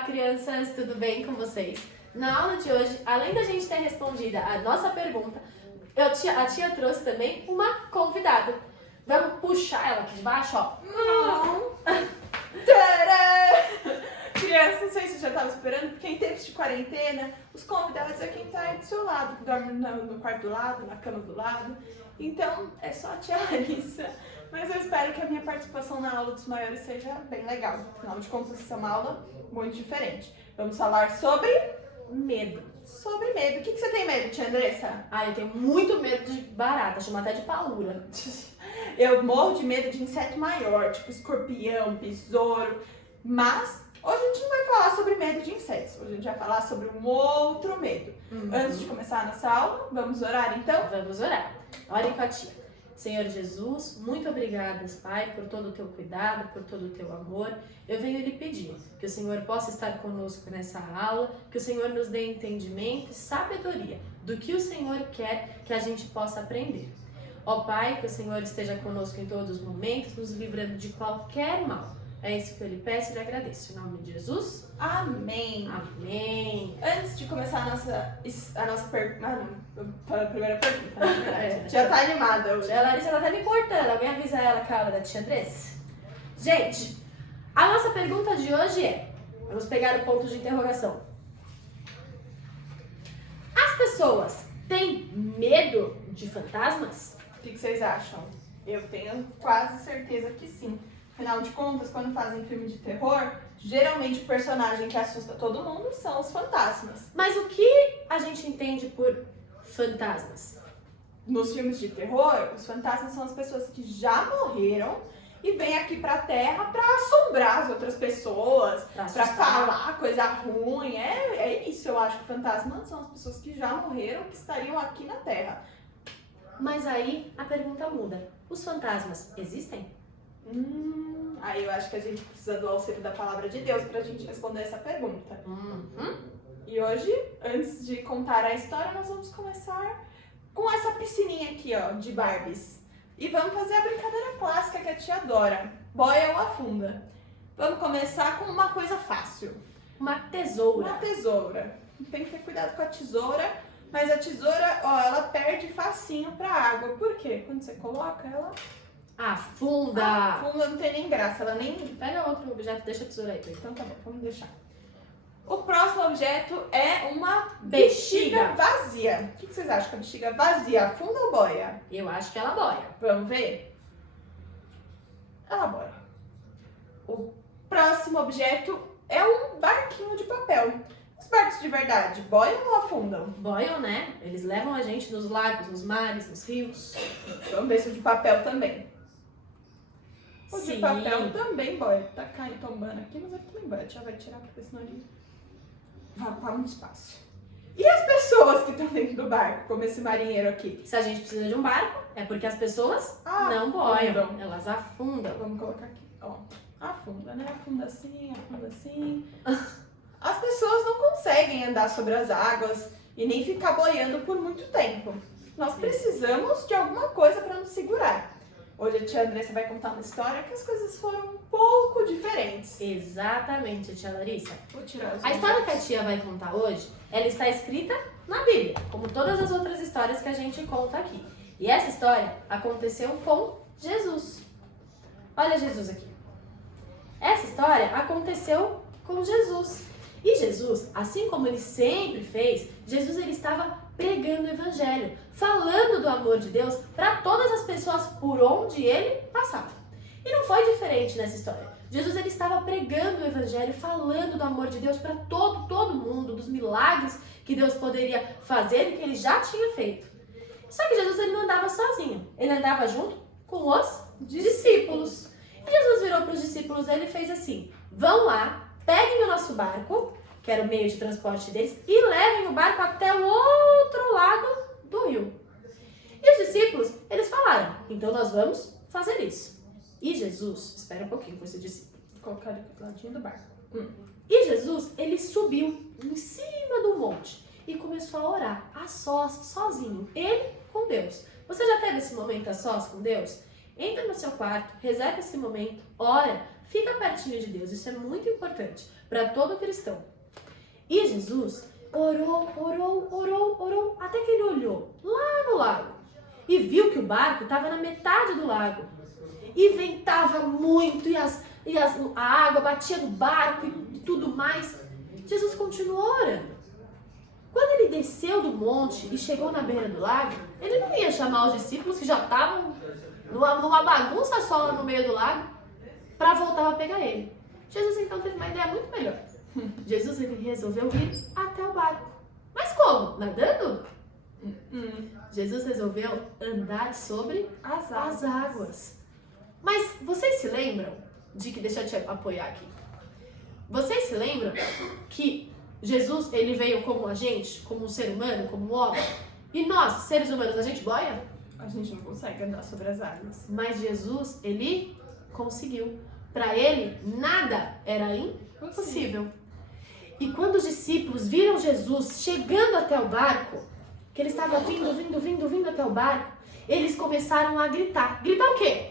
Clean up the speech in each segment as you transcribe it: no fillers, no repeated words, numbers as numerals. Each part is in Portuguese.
Olá, crianças, tudo bem com vocês? Na aula de hoje, além da gente ter respondido a nossa pergunta, a tia trouxe também uma convidada. Vamos puxar ela aqui de baixo, ó. Não! Tcharam! Criança, não sei se você já estava esperando, porque em tempos de quarentena, os convidados é quem está aí do seu lado, que dorme no quarto do lado, na cama do lado. Então, é só a tia Larissa. Mas eu espero que a minha participação na aula dos maiores seja bem legal. Afinal de contas, essa é uma aula muito diferente. Vamos falar sobre Medo. Sobre medo. O que você tem medo, tia Andressa? Eu tenho muito medo de barata, chama até de paura. Eu morro de medo de inseto maior, tipo escorpião, besouro. Mas hoje a gente não vai falar sobre medo de insetos. Hoje a gente vai falar sobre um outro medo. Antes de começar a nossa aula, vamos orar então? Vamos orar. Orem com a tia. Senhor Jesus, muito obrigada, Pai, por todo o teu cuidado, por todo o teu amor. Eu venho lhe pedir que o Senhor possa estar conosco nessa aula, que o Senhor nos dê entendimento e sabedoria do que o Senhor quer que a gente possa aprender. Ó Pai, que o Senhor esteja conosco em todos os momentos, nos livrando de qualquer mal. É isso que eu lhe peço e lhe agradeço. Em nome de Jesus. Amém. Amém. Antes de começar a nossa primeira pergunta, na verdade. Já tá animada hoje. A Larissa tá até me cortando. Alguém avisa ela que é a aula da tia Andressa? Gente, a nossa pergunta de hoje é... Vamos pegar o ponto de interrogação. As pessoas têm medo de fantasmas? O que vocês acham? Eu tenho quase certeza que sim. Afinal de contas, quando fazem filme de terror, geralmente o personagem que assusta todo mundo são os fantasmas. Mas o que a gente entende por fantasmas? Nos filmes de terror, os fantasmas são as pessoas que já morreram e vêm aqui pra Terra pra assombrar as outras pessoas, pra falar coisa ruim. É isso, eu acho que fantasmas são as pessoas que já morreram, que estariam aqui na Terra. Mas aí a pergunta muda. Os fantasmas existem? Aí eu acho que a gente precisa do auxílio da palavra de Deus pra gente responder essa pergunta. E hoje, antes de contar a história, nós vamos começar com essa piscininha aqui, ó, de Barbies. E vamos fazer a brincadeira clássica que a tia adora. Boia ou afunda. Vamos começar com uma coisa fácil. Uma tesoura. Uma tesoura. Tem que ter cuidado com a tesoura, mas a tesoura, ó, ela perde facinho pra água. Por quê? Quando você coloca ela... Afunda! Afunda, não tem nem graça, ela nem... Pega outro objeto, deixa a tesoura aí. Então tá bom, vamos deixar. O próximo objeto é uma Bexiga vazia. O que vocês acham que a bexiga vazia afunda ou boia? Eu acho que ela boia. Vamos ver? Ela boia. O próximo objeto é um barquinho de papel. Os barcos de verdade, boiam ou afundam? Boiam, né? Eles levam a gente nos lagos, nos mares, nos rios. Vamos ver se o de papel também. O de Sim. papel também boia. Tá caindo, tombando aqui, mas ele também boia. A tia vai tirar porque senão ele vai ocupar muito espaço. E as pessoas que estão dentro do barco, como esse marinheiro aqui? Se a gente precisa de um barco, é porque as pessoas não Afundam. boiam. Elas afundam. Vamos colocar aqui, ó. Afunda, né? Afunda assim, afunda assim. As pessoas não conseguem andar sobre as águas e nem ficar boiando por muito tempo. Nós precisamos de alguma coisa para nos segurar. Hoje a tia Andressa vai contar uma história que as coisas foram um pouco diferentes. Exatamente, tia Larissa. Vou tirar os A história que a tia vai contar hoje, ela está escrita na Bíblia, como todas as outras histórias que a gente conta aqui. E essa história aconteceu com Jesus. Olha Jesus aqui. Essa história aconteceu com Jesus. E Jesus, assim como ele sempre fez, Jesus ele estava pregando o evangelho, falando do amor de Deus para todas as pessoas por onde ele passava. E não foi diferente nessa história. Jesus ele estava pregando o evangelho, falando do amor de Deus para todo mundo, dos milagres que Deus poderia fazer e que ele já tinha feito. Só que Jesus ele não andava sozinho, ele andava junto com os discípulos. E Jesus virou para os discípulos dele e fez assim: vão lá, peguem o nosso barco, que era o meio de transporte deles, e levem o barco até o outro lado do rio. E os discípulos, eles falaram: então nós vamos fazer isso. E Jesus, espera um pouquinho com esse discípulo. Vou colocar aqui do ladinho do barco. E Jesus, ele subiu em cima do monte e começou a orar a sós, sozinho, ele com Deus. Você já teve esse momento a sós com Deus? Entra no seu quarto, reserva esse momento, ora, Fica pertinho de Deus, isso é muito importante para todo cristão. E Jesus orou, até que ele olhou lá no lago e viu que o barco estava na metade do lago. E ventava muito, a água batia no barco e tudo mais. Jesus continuou orando. Quando ele desceu do monte e chegou na beira do lago, ele não ia chamar os discípulos que já estavam numa bagunça só lá no meio do lago para voltar a pegar ele. Jesus então teve uma ideia muito melhor. Jesus ele resolveu ir até o barco. Mas como? Nadando? Jesus resolveu andar sobre as águas. Mas vocês se lembram deixa eu te apoiar aqui. Vocês se lembram que Jesus, ele veio como a gente, como um ser humano, como um homem? E nós, seres humanos, a gente boia? A gente não consegue andar sobre as águas. Mas Jesus, ele conseguiu. Para ele, nada era impossível. E quando os discípulos viram Jesus chegando até o barco, que ele estava vindo até o barco, eles começaram a gritar. Gritar o quê?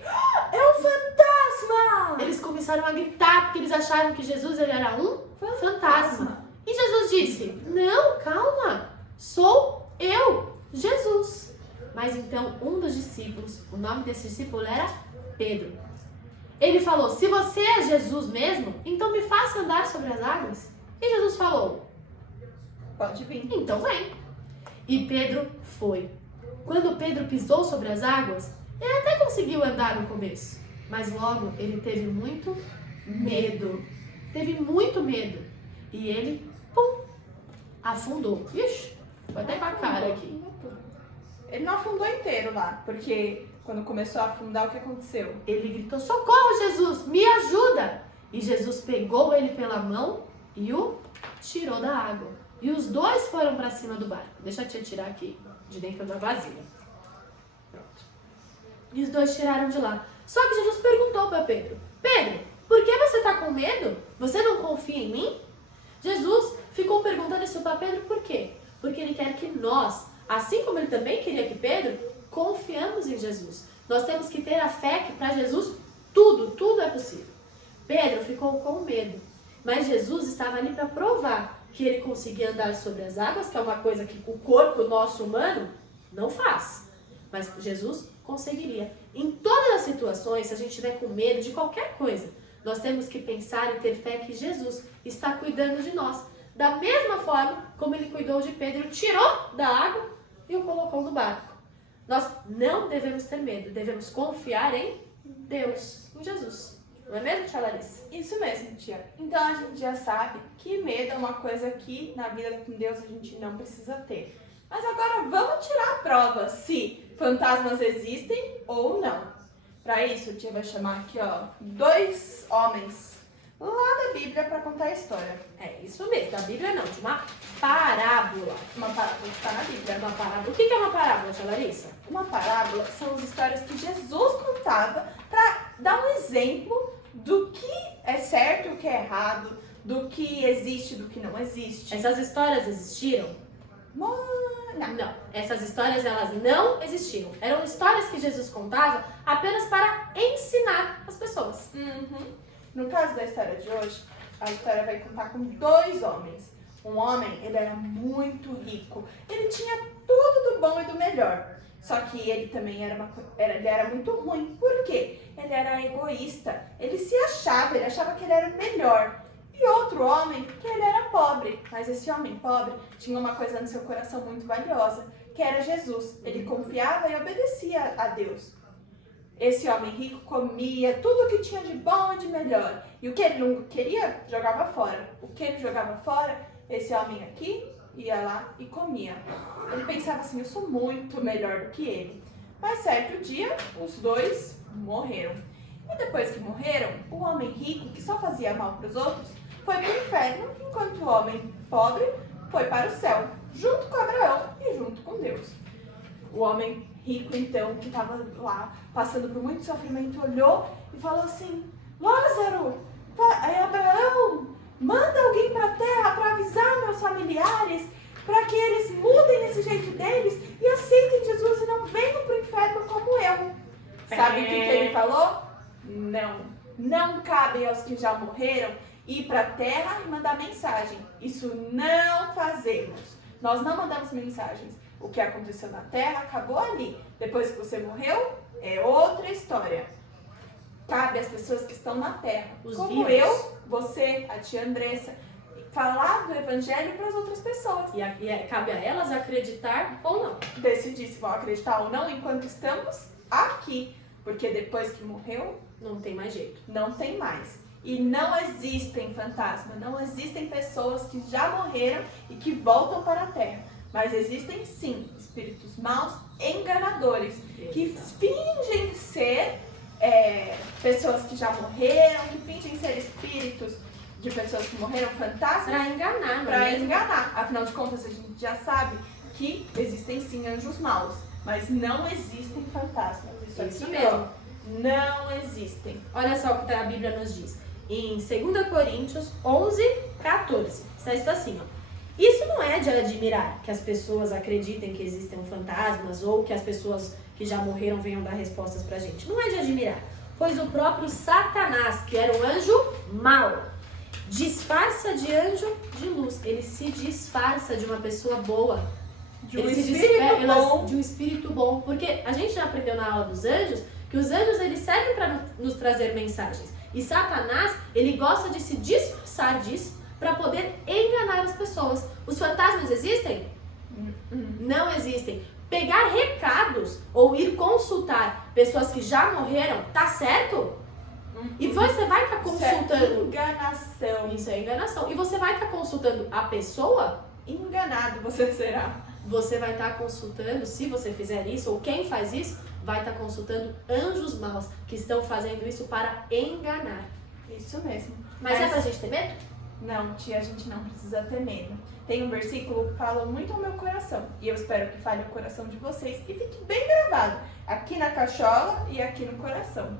É um fantasma! Eles começaram a gritar porque eles acharam que Jesus ele era um fantasma. E Jesus disse, não, calma, sou eu, Jesus. Mas então um dos discípulos, o nome desse discípulo era Pedro. Ele falou, se você é Jesus mesmo, então me faça andar sobre as águas. E Jesus falou, pode vir. Então vem. E Pedro foi. Quando Pedro pisou sobre as águas, ele até conseguiu andar no começo. Mas logo ele teve muito medo. Teve muito medo. E ele, afundou. Ixi, foi até com a cara aqui. Ele não afundou inteiro lá, porque quando começou a afundar, o que aconteceu? Ele gritou, socorro Jesus, me ajuda! E Jesus pegou ele pela mão e o tirou da água. E os dois foram para cima do barco. Deixa eu te tirar aqui, de dentro da vasilha. Pronto. E os dois tiraram de lá. Só que Jesus perguntou para Pedro, Pedro, por que você está com medo? Você não confia em mim? Jesus ficou perguntando isso para Pedro por quê? Porque ele quer que nós, assim como ele também queria que Pedro, confiamos em Jesus. Nós temos que ter a fé que para Jesus tudo é possível. Pedro ficou com medo, mas Jesus estava ali para provar que ele conseguia andar sobre as águas, que é uma coisa que o corpo nosso humano não faz. Mas Jesus conseguiria. Em todas as situações, se a gente estiver com medo de qualquer coisa, nós temos que pensar e ter fé que Jesus está cuidando de nós. Da mesma forma como ele cuidou de Pedro, tirou da água e o colocou no barco. Nós não devemos ter medo, devemos confiar em Deus, em Jesus. Não é mesmo, tia Larissa? Isso mesmo, tia. Então a gente já sabe que medo é uma coisa que na vida com Deus a gente não precisa ter. Mas agora vamos tirar a prova se fantasmas existem ou não. Para isso, a tia vai chamar aqui, dois homens lá da Bíblia para contar a história. É isso mesmo, da Bíblia não, de uma parábola. Uma parábola que está na Bíblia. Uma parábola. O que é uma parábola, tia Larissa? Uma parábola são as histórias que Jesus contava para dar um exemplo do que é certo e o que é errado, do que existe e do que não existe. Essas histórias existiram? Não. Essas histórias, elas não existiram. Eram histórias que Jesus contava apenas para ensinar as pessoas. No caso da história de hoje, a história vai contar com dois homens. Um homem, ele era muito rico. Ele tinha tudo do bom e do melhor. Só que ele também era muito ruim. Por quê? Ele era egoísta. Ele se achava, ele achava que ele era o melhor. E outro homem, que ele era pobre. Mas esse homem pobre tinha uma coisa no seu coração muito valiosa, que era Jesus. Ele confiava e obedecia a Deus. Esse homem rico comia tudo o que tinha de bom e de melhor. E o que ele não queria, jogava fora. O que ele jogava fora, esse homem aqui ia lá e comia. Ele pensava assim, eu sou muito melhor do que ele. Mas certo dia, os dois morreram. E depois que morreram, o homem rico, que só fazia mal para os outros, foi para o inferno, enquanto o homem pobre foi para o céu, junto com Abraão e junto com Deus. O homem rico, então, que estava lá passando por muito sofrimento, olhou e falou assim, Lázaro, Abraão, manda alguém para a terra para avisar meus familiares, para que eles mudem esse jeito deles e aceitem Jesus e não venham para o inferno como eu. Sabe o que ele falou? Não, Não cabe aos que já morreram ir para a terra e mandar mensagem. Isso não fazemos. Nós não mandamos mensagens. O que aconteceu na terra acabou ali. Depois que você morreu, é outra história. Cabe às pessoas que estão na terra, Os como vivos. eu, você, a tia Andressa, falar do evangelho para as outras pessoas. Cabe a elas acreditar ou não. Decidir se vão acreditar ou não enquanto estamos aqui. Porque depois que morreu, Não tem mais jeito. não tem mais. E não existem fantasmas, não existem pessoas que já morreram e que voltam para a terra. Mas existem sim espíritos maus, enganadores, que fingem ser pessoas que já morreram, que fingem ser espíritos de pessoas que morreram, fantasmas, Pra enganar, não é para mesmo? enganar. Afinal de contas, a gente já sabe que existem sim anjos maus, mas não existem fantasmas. Isso Isso aqui, mesmo. ó, não existem. Olha só o que a Bíblia nos diz. Em 2 Coríntios 11, 14. Está escrito assim, ó. Isso não é de admirar que as pessoas acreditem que existem fantasmas ou que as pessoas que já morreram venham dar respostas pra gente. Não é de admirar. Pois o próprio Satanás, que era um anjo mau, disfarça de anjo de luz. Ele se disfarça de uma pessoa boa. De um Ele se espírito disfarça bom. de um espírito bom. Porque a gente já aprendeu na aula dos anjos que os anjos eles servem para nos trazer mensagens. E Satanás, ele gosta de se disfarçar disso para poder enganar as pessoas. Os fantasmas existem? Não existem. Pegar recados ou ir consultar pessoas que já morreram, tá certo? E você vai estar Isso é consultando. enganação. Isso é enganação. E você vai estar consultando a pessoa? Enganado você será. Você vai estar consultando, se você fizer isso, ou quem faz isso, vai estar consultando anjos maus que estão fazendo isso para enganar. Isso mesmo. Mas é pra gente ter medo? Não, tia, a gente não precisa ter medo. Tem um versículo que fala muito ao meu coração. E eu espero que fale o coração de vocês e fique bem gravado. Aqui na cachola e aqui no coração.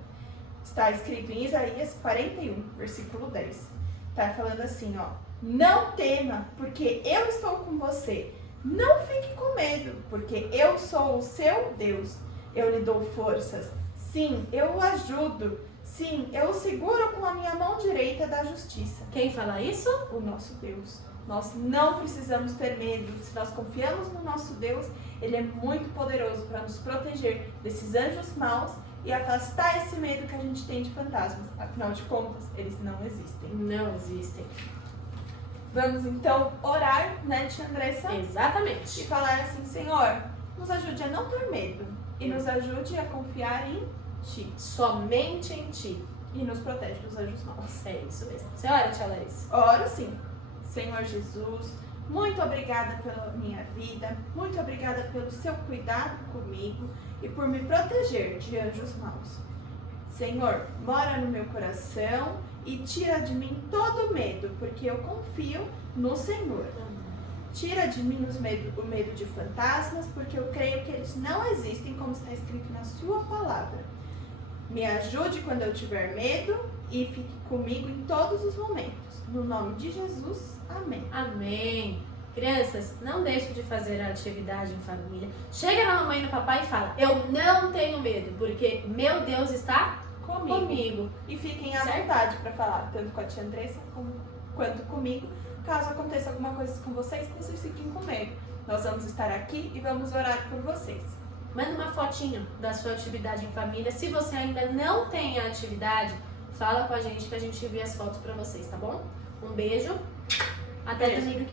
Está escrito em Isaías 41, versículo 10. Está falando assim, ó. Não tema, porque eu estou com você. Não fique com medo, porque eu sou o seu Deus. Eu lhe dou forças. Sim, eu o ajudo. Sim, eu o seguro com a minha mão direita da justiça. Quem fala isso? O nosso Deus. Nós não precisamos ter medo. Se nós confiamos no nosso Deus, Ele é muito poderoso para nos proteger desses anjos maus e afastar esse medo que a gente tem de fantasmas. Afinal de contas, eles não existem. Não existem. Vamos então orar, né, tia Andressa? E Exatamente. falar assim, Senhor, nos ajude a não ter medo e nos ajude a confiar em Ti. Somente em ti. E nos protege dos anjos maus. É isso mesmo. Você ora, tia Larissa? Oro sim. Senhor Jesus, muito obrigada pela minha vida, muito obrigada pelo seu cuidado comigo e por me proteger de anjos maus. Senhor, mora no meu coração e tira de mim todo medo, porque eu confio no Senhor. Tira de mim o medo de fantasmas, porque eu creio que eles não existem, como está escrito na sua palavra. Me ajude quando eu tiver medo e fique comigo em todos os momentos. No nome de Jesus, amém. Amém. Crianças, não deixem de fazer a atividade em família. Chega na mamãe e no papai e fala, eu não tenho medo, porque meu Deus está comigo. E fiquem à Certo? vontade para falar, tanto com a tia Andressa quanto comigo. Caso aconteça alguma coisa com vocês fiquem com medo. Nós vamos estar aqui e vamos orar por vocês. Manda uma fotinho da sua atividade em família. Se você ainda não tem a atividade, fala com a gente que a gente envia as fotos para vocês, tá bom? Um beijo. Até Beijo. domingo que